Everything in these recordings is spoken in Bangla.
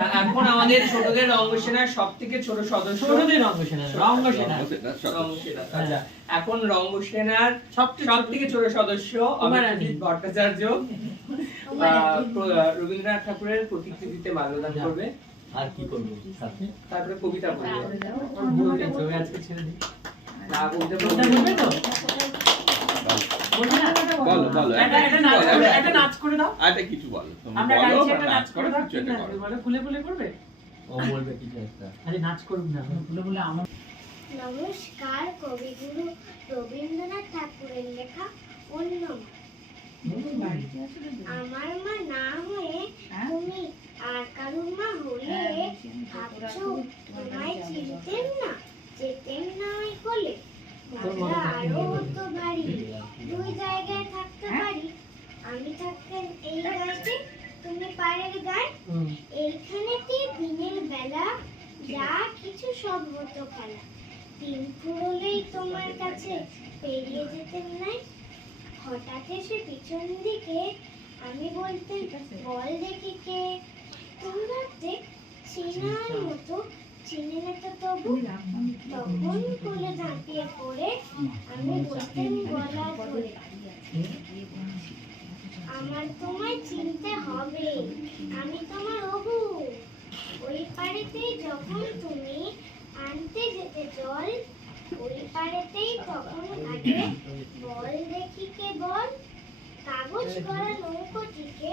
এখন আমাদের ছোটদের রঙ্গসেনার সবথেকে ছোট সদস্য ছোটদের রঙ্গসেনা আচ্ছা, এখন রঙ্গসেনার সবথেকে ছোট সদস্য অমিত ভট্টাচার্য রবীন্দ্রনাথ ঠাকুরের প্রতিকৃতিতে মাল্যদান করবে। আর কি করব সাথে? তারপরে কবিতা বলবে। তবে আজকে ছেড়ে দিই। না কবিতা বলবে তো? বলবে না? বলো বলো একটা নাচ করে দাও। আরে কিছু বলো তুমি আমরা বলো গাইছি, বা একটা নাচ নাচ করে দাও। কিছু একটা করো। বলে ফুলে ফুলে করবে? ও বলবে কিছু একটা। আরে নাচ করুন না। ফুলে ফুলে আমার নমস্কার, কবিগুরু রবীন্দ্রনাথ ঠাকুরের লেখা অন্য মা। আমার মা না হয়ে তুমি আর কারুর মা হলে ভাবছো তোমায় চিনতেন না, যেতেন না ওই কোলে। আমরা আরো হতো ভারী, দুই জায়গায় থাকতে পারি। আমি থাকতেন এই গাছটি, তুমি পাড়ের গায়ে। এইখানেতে দিনের বেলা যা কিছু সব হতো খেলা। দিন ফুরলেই তোমার কাছে পেরিয়ে যেতেন নাই। হঠাৎ এসে পিছন দিকে আমি বলতেন, বল দেখি কে। তোমরা চেনার মতো চিনে না তো তবু। তখন কোলে ঝাঁপিয়ে পড়ে আমি বলতেন গলা ধরে, আমার তোমায় চিনতে হবে, আমি তোমার অবু। ওই পাড়েতেই যখন তুমি আনতে যেতে জল, ওই পাড়েতেই তখন আগে বল দেখি কে বল। কাগজ করা নৌকোটিকে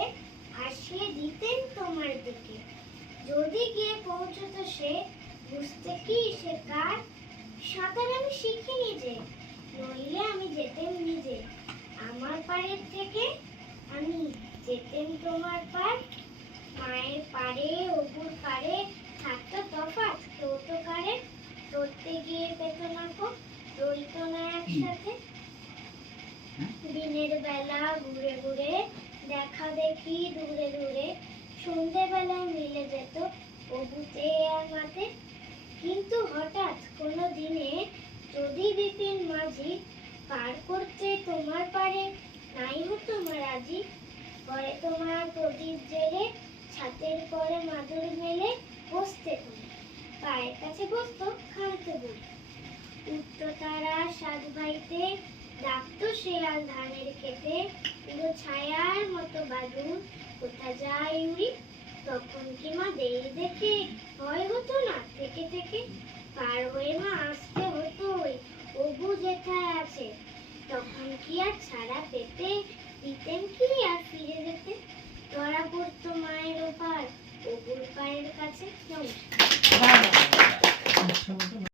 ভাসিয়ে দিতেন তোমার দিকে। যদি গিয়ে পৌঁছতো সে, বুঝতে কি সে কার। সাঁতার আমি শিখিনি যে, নইলে আমি যেতেম নিজে। আমার পাড়ের থেকে আমি যেতেম তোমার পার। মায়ের পাড়ে অপুর পাড়ে থাকতো তফাৎ, তোতো কারে ধরতে গিয়ে পেত না কো, রইতো না একসাথে। দিনের বেলা ঘুরে ঘুরে দেখা দেখি দূরে দূরে, সন্ধ্যেবেলায় মিলে যেত অপুতে আর মাতে। কিন্তু হঠাৎ কোনো দিনে যদি বিপিন মাঝি পার করতে তোমার পারে নাই হতো মা রাজি। পরে তোমার প্রদীপ জেলে ছাতের পরে মাদুর মেলে বসতে তুমি, পায়ের কাছে বসতো খালতে বুড়ি। উঠতো তারা সাত ভাইতে, ডাকতো শেয়াল ধানের খেতে। পুরো ছায়ার মতো বাদুর কোথা যায় উড়ি। তখন কি মা দেই দেখে ভয় হতো না থেকে থেকে। পার হয়ে মা আসতে হতোই, অবু যেথায় আছে। তখন কি আর ছাড়া পেতে, দিতেন কি আর ফিরে যেতে। ধরা পড়তো মায়ের ওপার অপুর পায়ের কাছে। নমস্কার।